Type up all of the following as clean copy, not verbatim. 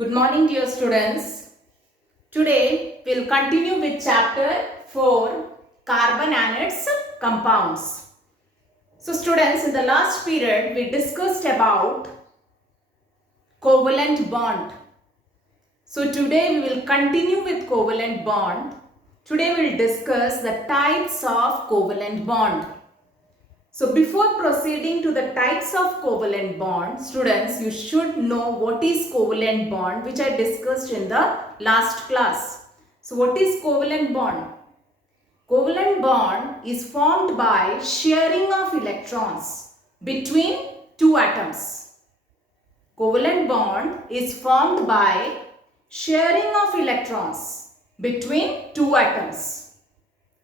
Good morning, dear students. Today we'll continue with chapter 4, Carbon and its compounds. So students, in the last period we discussed about covalent bond. So today we will continue with covalent bond. Today we will discuss the types of covalent bond. So before proceeding to the types of covalent bond, students, you should know what is covalent bond, which I discussed in the last class. So what is covalent bond? Covalent bond is formed by sharing of electrons between two atoms. Covalent bond is formed by sharing of electrons between two atoms.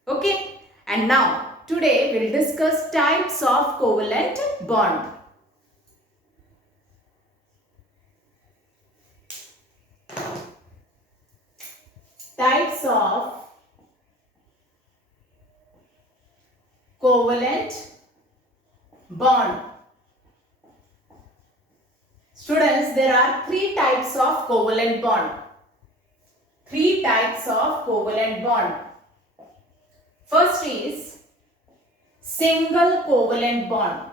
Okay, and now today we will discuss types of covalent bond. Types of covalent bond. Students, there are three types of covalent bond. Three types of covalent bond. First is single covalent bond.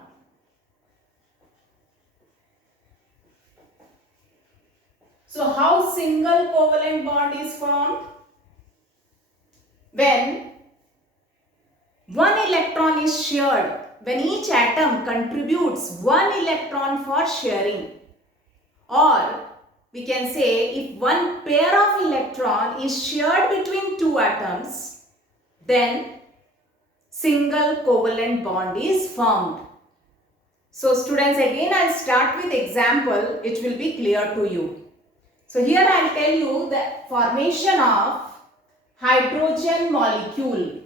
So how single covalent bond is formed? When one electron is shared, when each atom contributes one electron for sharing, or we can say if one pair of electron is shared between two atoms, then single covalent bond is formed. So students, again I will start with example, it will be clear to you. So here I will tell you the formation of hydrogen molecule.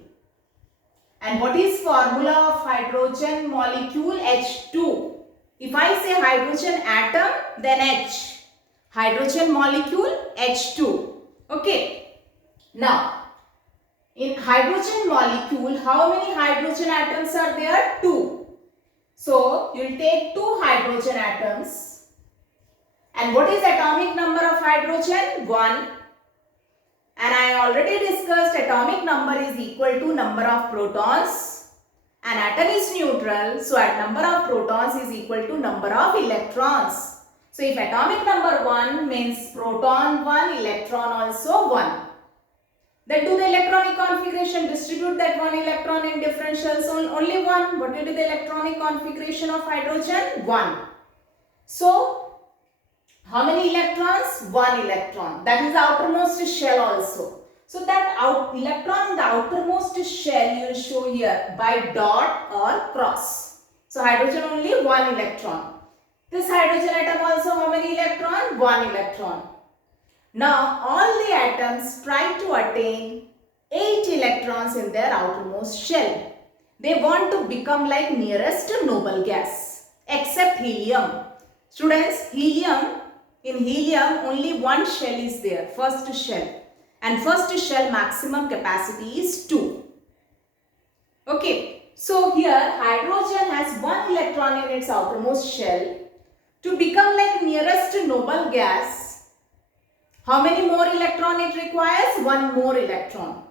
And what is formula of hydrogen molecule? H2. If I say hydrogen atom, then H. Hydrogen molecule, H2. Okay. Now, in hydrogen molecule, how many hydrogen atoms are there? 2. So, you will take 2 hydrogen atoms. And what is atomic number of hydrogen? 1. And I already discussed atomic number is equal to number of protons. An atom is neutral, so at number of protons is equal to number of electrons. So, if atomic number 1 means proton 1, electron also 1. Then do the electronic configuration, distribute that one electron in differentials on only one. What will be the electronic configuration of hydrogen? 1. So, how many electrons? 1 electron. That is the outermost shell also. So, that electron in the outermost shell you will show here by dot or cross. So, hydrogen only 1 electron. This hydrogen atom also how many electron? 1 electron. Now, all the atoms try to attain 8 electrons in their outermost shell. They want to become like nearest noble gas, except helium. Students, in helium only one shell is there, first shell. And first shell maximum capacity is 2. Okay, so here hydrogen has 1 electron in its outermost shell. To become like nearest noble gas, how many more electron it requires? 1 more electron.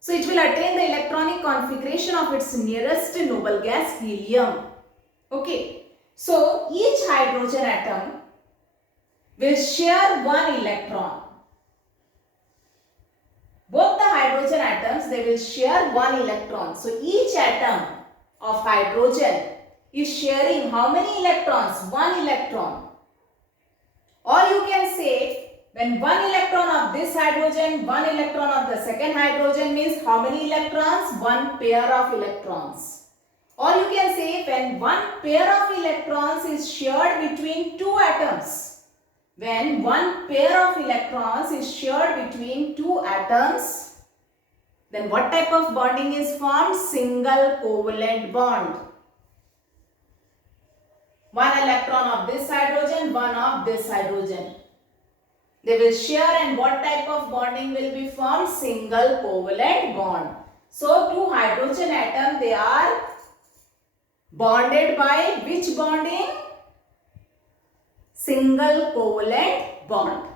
So it will attain the electronic configuration of its nearest noble gas, helium. Okay. So each hydrogen atom will share 1 electron. Both the hydrogen atoms, they will share 1 electron. So each atom of hydrogen is sharing how many electrons? 1 electron. Or you can say, when 1 electron of this hydrogen, 1 electron of the second hydrogen means how many electrons? 1 pair of electrons. Or you can say when 1 pair of electrons is shared between 2 atoms. When 1 pair of electrons is shared between 2 atoms, then what type of bonding is formed? Single covalent bond. 1 electron of this hydrogen, 1 of this hydrogen. They will share, and what type of bonding will be formed? Single covalent bond. So, 2 hydrogen atoms, they are bonded by which bonding? Single covalent bond.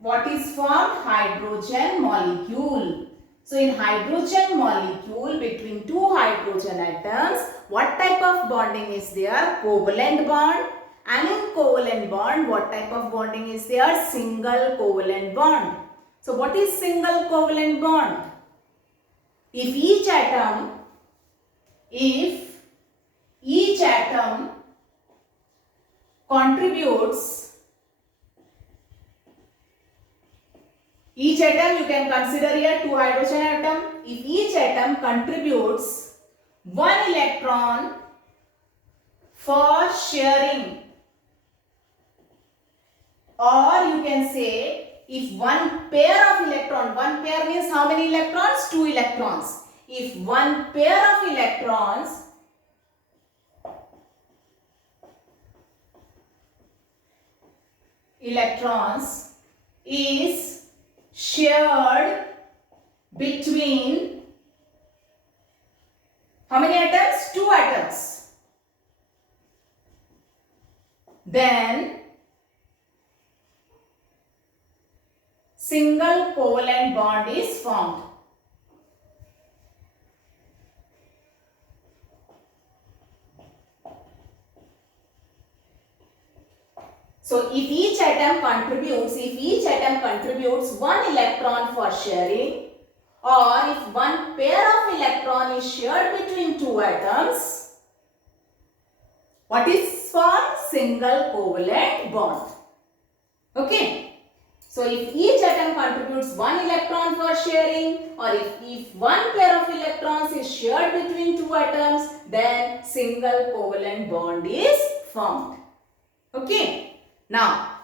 what is formed? Hydrogen molecule. So in hydrogen molecule between two hydrogen atoms, what type of bonding is there? Covalent bond. And in covalent bond, what type of bonding is there? Single covalent bond. So what is single covalent bond? If each atom contributes, each atom you can consider here two hydrogen atom. If each atom contributes one electron for sharing, or you can say if one pair of electron, one pair means how many electrons? Two electrons. If one pair of electrons is shared between how many atoms? Two atoms. Then single covalent bond is formed. So if each atom contributes one electron for sharing, or if one pair of electron is shared between two atoms, what is formed? Single covalent bond. Okay. So if each atom contributes one electron for sharing, or if one pair of electrons is shared between two atoms, then single covalent bond is formed. Okay. Now,